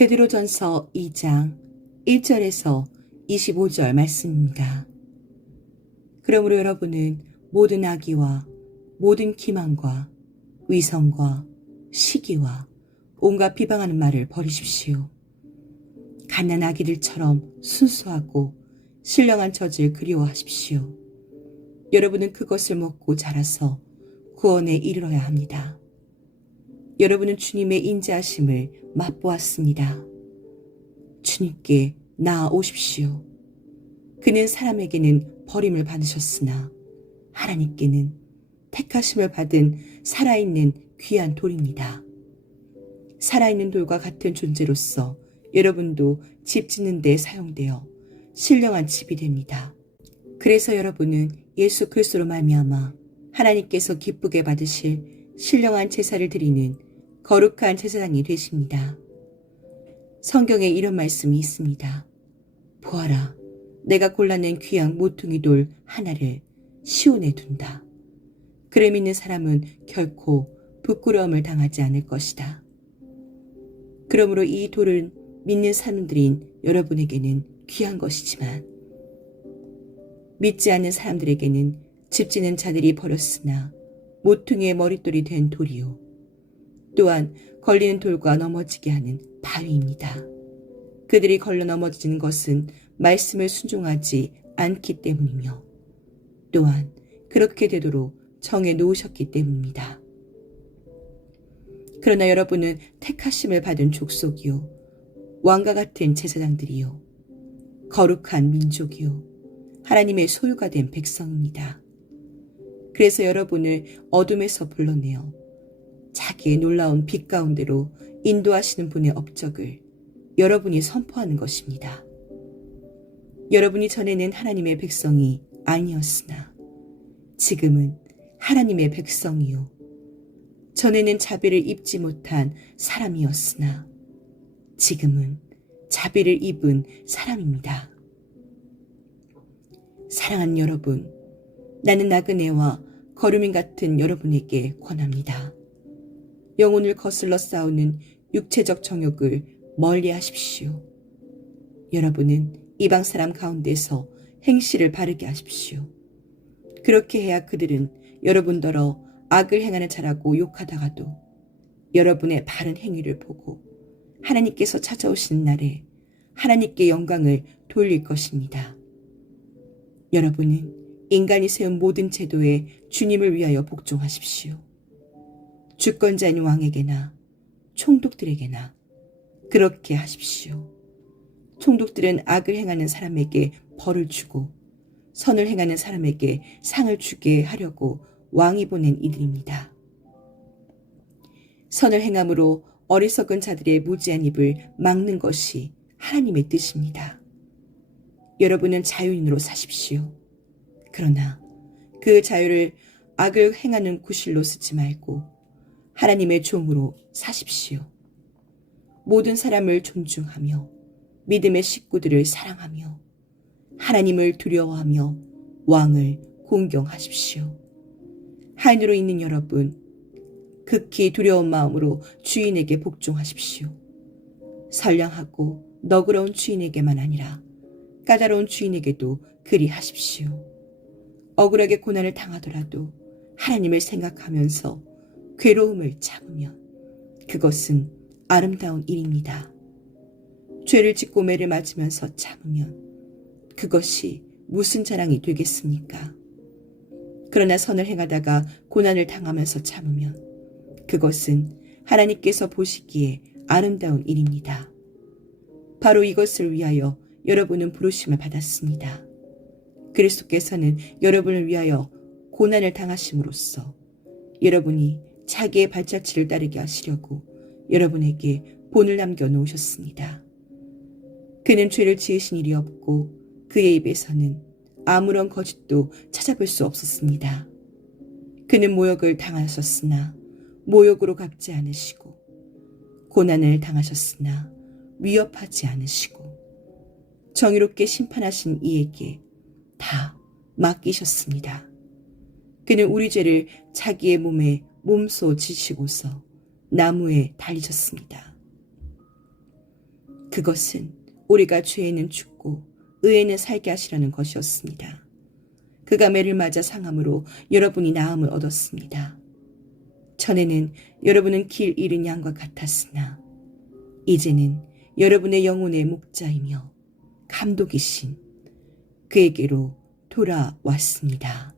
베드로전서 2장 1절에서 25절 말씀입니다. 그러므로 여러분은 모든 악의와 모든 기만과 위선과 시기와 온갖 비방하는 말을 버리십시오. 갓난 아기들처럼 순수하고 신령한 젖을 그리워하십시오. 여러분은 그것을 먹고 자라서 구원에 이르러야 합니다. 여러분은 주님의 인자하심을 맛보았습니다. 주님께 나아오십시오. 그는 사람에게는 버림을 받으셨으나 하나님께는 택하심을 받은 살아있는 귀한 돌입니다. 살아있는 돌과 같은 존재로서 여러분도 집 짓는 데 사용되어 신령한 집이 됩니다. 그래서 여러분은 예수 그리스도로 말미암아 하나님께서 기쁘게 받으실 신령한 제사를 드리는 거룩한 제사장이 되십니다. 성경에 이런 말씀이 있습니다. 보아라, 내가 골라낸 귀한 모퉁이 돌 하나를 시온에 둔다. 그래 믿는 사람은 결코 부끄러움을 당하지 않을 것이다. 그러므로 이 돌은 믿는 사람들인 여러분에게는 귀한 것이지만 믿지 않는 사람들에게는 집지는 자들이 버렸으나 모퉁이의 머릿돌이 된 돌이요. 또한 걸리는 돌과 넘어지게 하는 바위입니다. 그들이 걸려 넘어지는 것은 말씀을 순종하지 않기 때문이며 또한 그렇게 되도록 정해 놓으셨기 때문입니다. 그러나 여러분은 택하심을 받은 족속이요. 왕과 같은 제사장들이요. 거룩한 민족이요. 하나님의 소유가 된 백성입니다. 그래서 여러분을 어둠에서 불러내어 자기의 놀라운 빛 가운데로 인도하시는 분의 업적을 여러분이 선포하는 것입니다. 여러분이 전에는 하나님의 백성이 아니었으나 지금은 하나님의 백성이요. 전에는 자비를 입지 못한 사람이었으나 지금은 자비를 입은 사람입니다. 사랑하는 여러분, 나는 나그네와 거루민 같은 여러분에게 권합니다. 영혼을 거슬러 싸우는 육체적 정욕을 멀리 하십시오. 여러분은 이방 사람 가운데서 행실을 바르게 하십시오. 그렇게 해야 그들은 여러분더러 악을 행하는 자라고 욕하다가도 여러분의 바른 행위를 보고 하나님께서 찾아오시는 날에 하나님께 영광을 돌릴 것입니다. 여러분은 인간이 세운 모든 제도에 주님을 위하여 복종하십시오. 주권자인 왕에게나 총독들에게나 그렇게 하십시오. 총독들은 악을 행하는 사람에게 벌을 주고 선을 행하는 사람에게 상을 주게 하려고 왕이 보낸 이들입니다. 선을 행함으로 어리석은 자들의 무지한 입을 막는 것이 하나님의 뜻입니다. 여러분은 자유인으로 사십시오. 그러나 그 자유를 악을 행하는 구실로 쓰지 말고 하나님의 종으로 사십시오. 모든 사람을 존중하며 믿음의 식구들을 사랑하며 하나님을 두려워하며 왕을 공경하십시오. 하늘로 있는 여러분, 극히 두려운 마음으로 주인에게 복종하십시오. 선량하고 너그러운 주인에게만 아니라 까다로운 주인에게도 그리 하십시오. 억울하게 고난을 당하더라도 하나님을 생각하면서 괴로움을 참으면 그것은 아름다운 일입니다. 죄를 짓고 매를 맞으면서 참으면 그것이 무슨 자랑이 되겠습니까? 그러나 선을 행하다가 고난을 당하면서 참으면 그것은 하나님께서 보시기에 아름다운 일입니다. 바로 이것을 위하여 여러분은 부르심을 받았습니다. 그리스도께서는 여러분을 위하여 고난을 당하심으로써 여러분이 자기의 발자취를 따르게 하시려고 여러분에게 본을 남겨 놓으셨습니다. 그는 죄를 지으신 일이 없고 그의 입에서는 아무런 거짓도 찾아볼 수 없었습니다. 그는 모욕을 당하셨으나 모욕으로 갚지 않으시고 고난을 당하셨으나 위협하지 않으시고 정의롭게 심판하신 이에게 다 맡기셨습니다. 그는 우리 죄를 자기의 몸에 몸소 지시고서 나무에 달리셨습니다. 그것은 우리가 죄에는 죽고 의에는 살게 하시라는 것이었습니다. 그가 매를 맞아 상함으로 여러분이 나음을 얻었습니다. 전에는 여러분은 길 잃은 양과 같았으나 이제는 여러분의 영혼의 목자이며 감독이신 그에게로 돌아왔습니다.